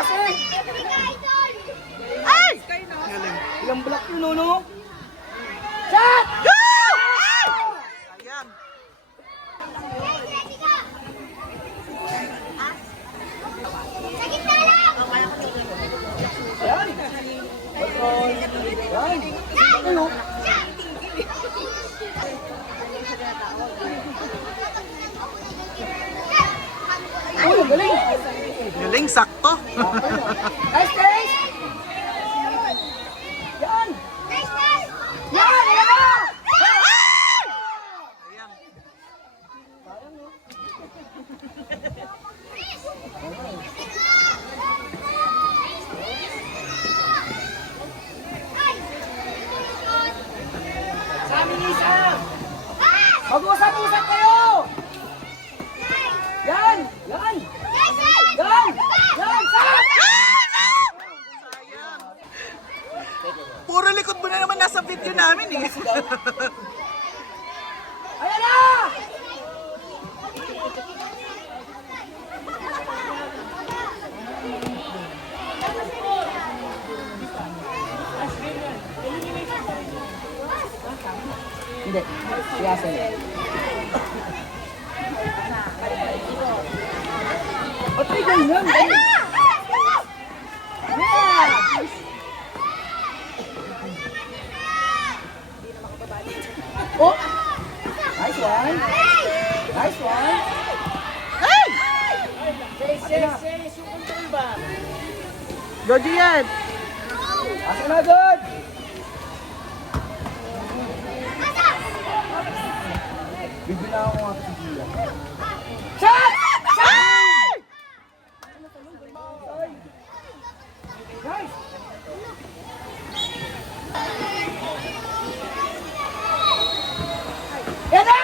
kasi. Ay! Ilang block yun, no? Shot! Sayang. Ayan. Ayan. Ano? Uy, galing. Galing, sakto. Nice, guys. Yan. Yan, yan na. Ayan. Sabi ni Isa. Mag-usap-usap kayo. Yan. Yan. Yan. Yan. Saan? Sayang. Puro likod mo na naman nasa video namin eh. Ayan na. Hindi. Siyasan. Ba't may ganyan? Yeah! Oh! Nice one! Nice one! Hey! Go Gian! Asa na good! Bibila ako nga si Gia. Shot! Shot! Nice! Yan na!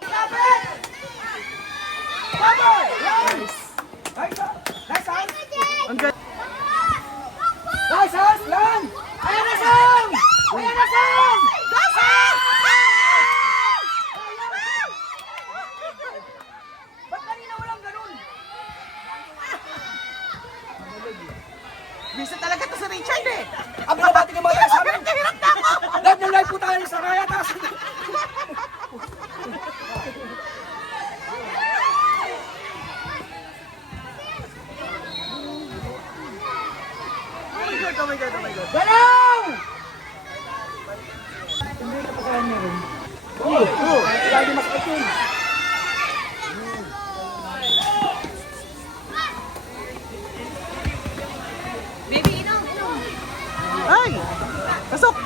Stop it! Cover! Nice! Nice! Nice, Hans! Ang ganda. Nice, Hans! Yan! Ayan na, Sam! Ayan na, Sam! Ba't kanina walang ganun? Bisa talaga to si Richard eh. Ang binabati ng mga tayo sa amin! Hirap na ako! Live na live po tayo sa Raya Taas! Oh my God, oh my God, oh my God. Galaw! Hindi ka pa saan meron. Oo! Lagi mas atin. Ay! Pasok!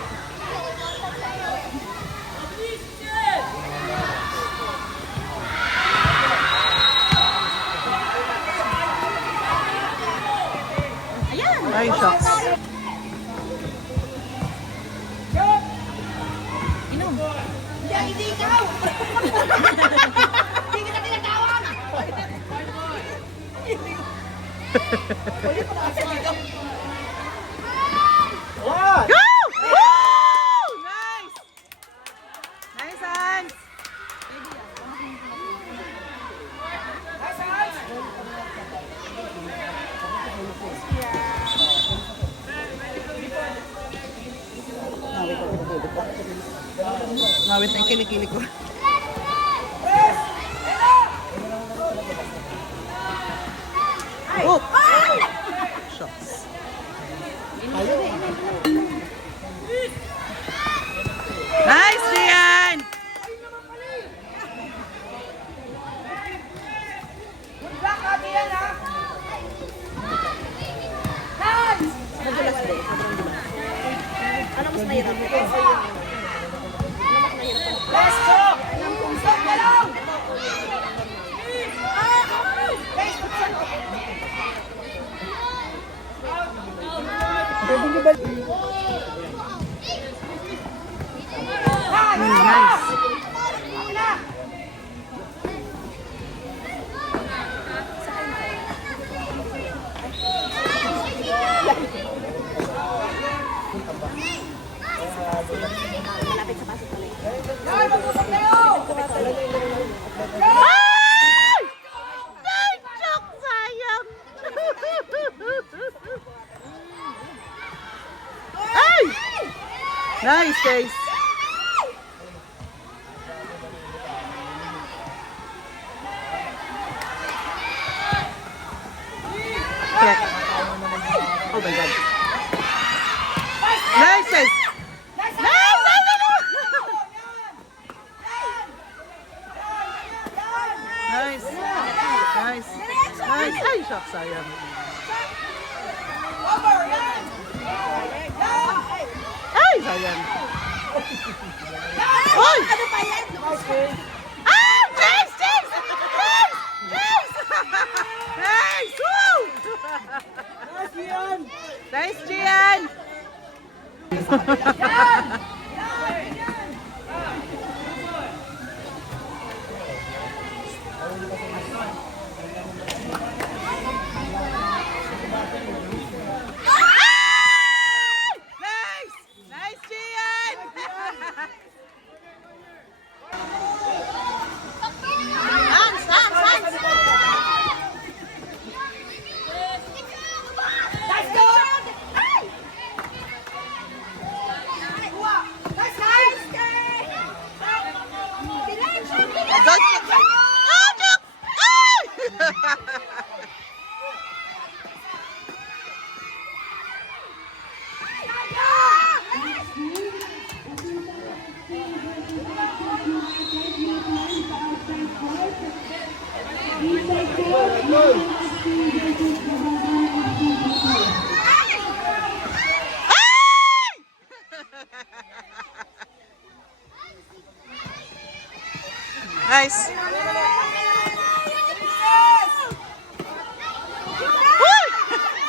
Ay, shucks. Hindi ikaw! Hindi kita tinatawag! What? Go! Woo! Nice! Nice, Hans! Nice, Hans! Ngawit na yung kilikili ko. Press! Oh! Shucks. Nice, Gian! Good luck, Ate yan, ha? Hans! Let's go! Stop na lang! Nice. Ay, mag-usap kayo! Ay! Ay, joke, sayang! Nice, guys. Correct. Oh my God. Nice, guys. Nice, nice, nice. Nice. Nice. Ay, shock, sayang. Ay, sayang. Oy! Ano pa yan? Ah! James! James! James! James! Nice! Woo! Nice, Gian! Nice! Nice, Gian! Hands, hands, hands! Let's go! Don't you... Ah, Jack! Ay! Nice. Uy!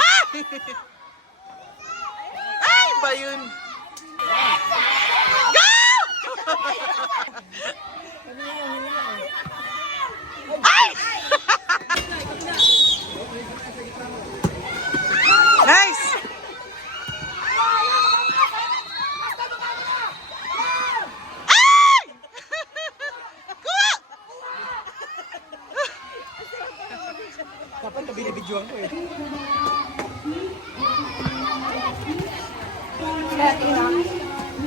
Ay! Ay, ba yun? Go! Ay! Nice! Ay! Kuha! Dapat na binibidyoan ko eh.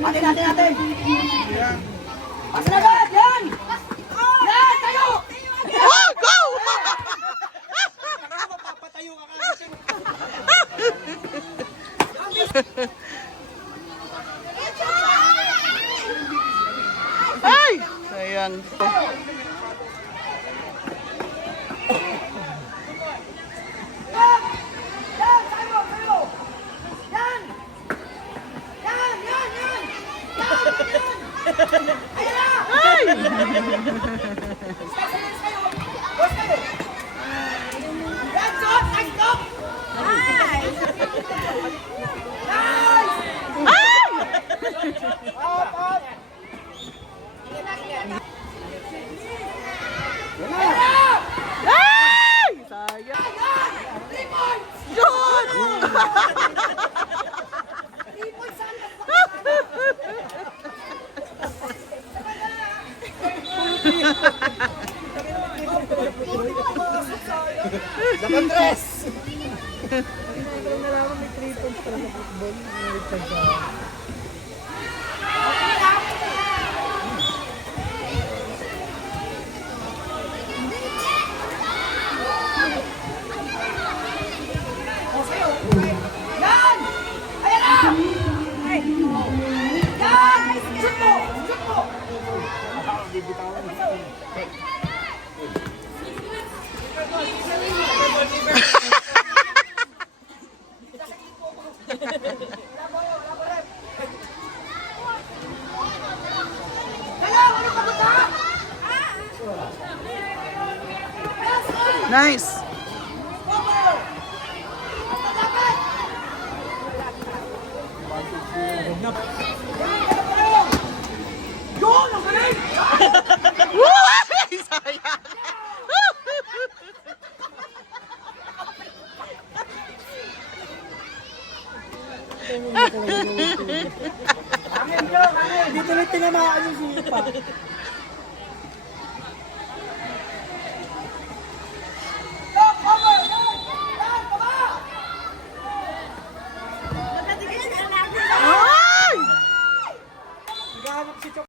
Atin, atin, atin! Pasa na agad! Yan! Yan! Tayo! Oh, go! Mapapatayo ka kasi. Ay! Sayang. Yan! Tayo! Tayo! Yan! Yan! Yan! Yan! Yan! Ayan na! Ay! Stop! Tayo! Boss tayo! Yan! Stop! Nice stop! Nice! Nice! Ay! Up! Up! Ay! Sayang. Yan! 3 points! Yun! 3 points saan? Nakandres! Yan! Ayan na! Yan! Shoot mo! Shoot mo! Dalaw! Ano ka ba? Nice. Yun! Ang galing! Woo! Ay, sayang. Dito ulit tinamaan yung sipa.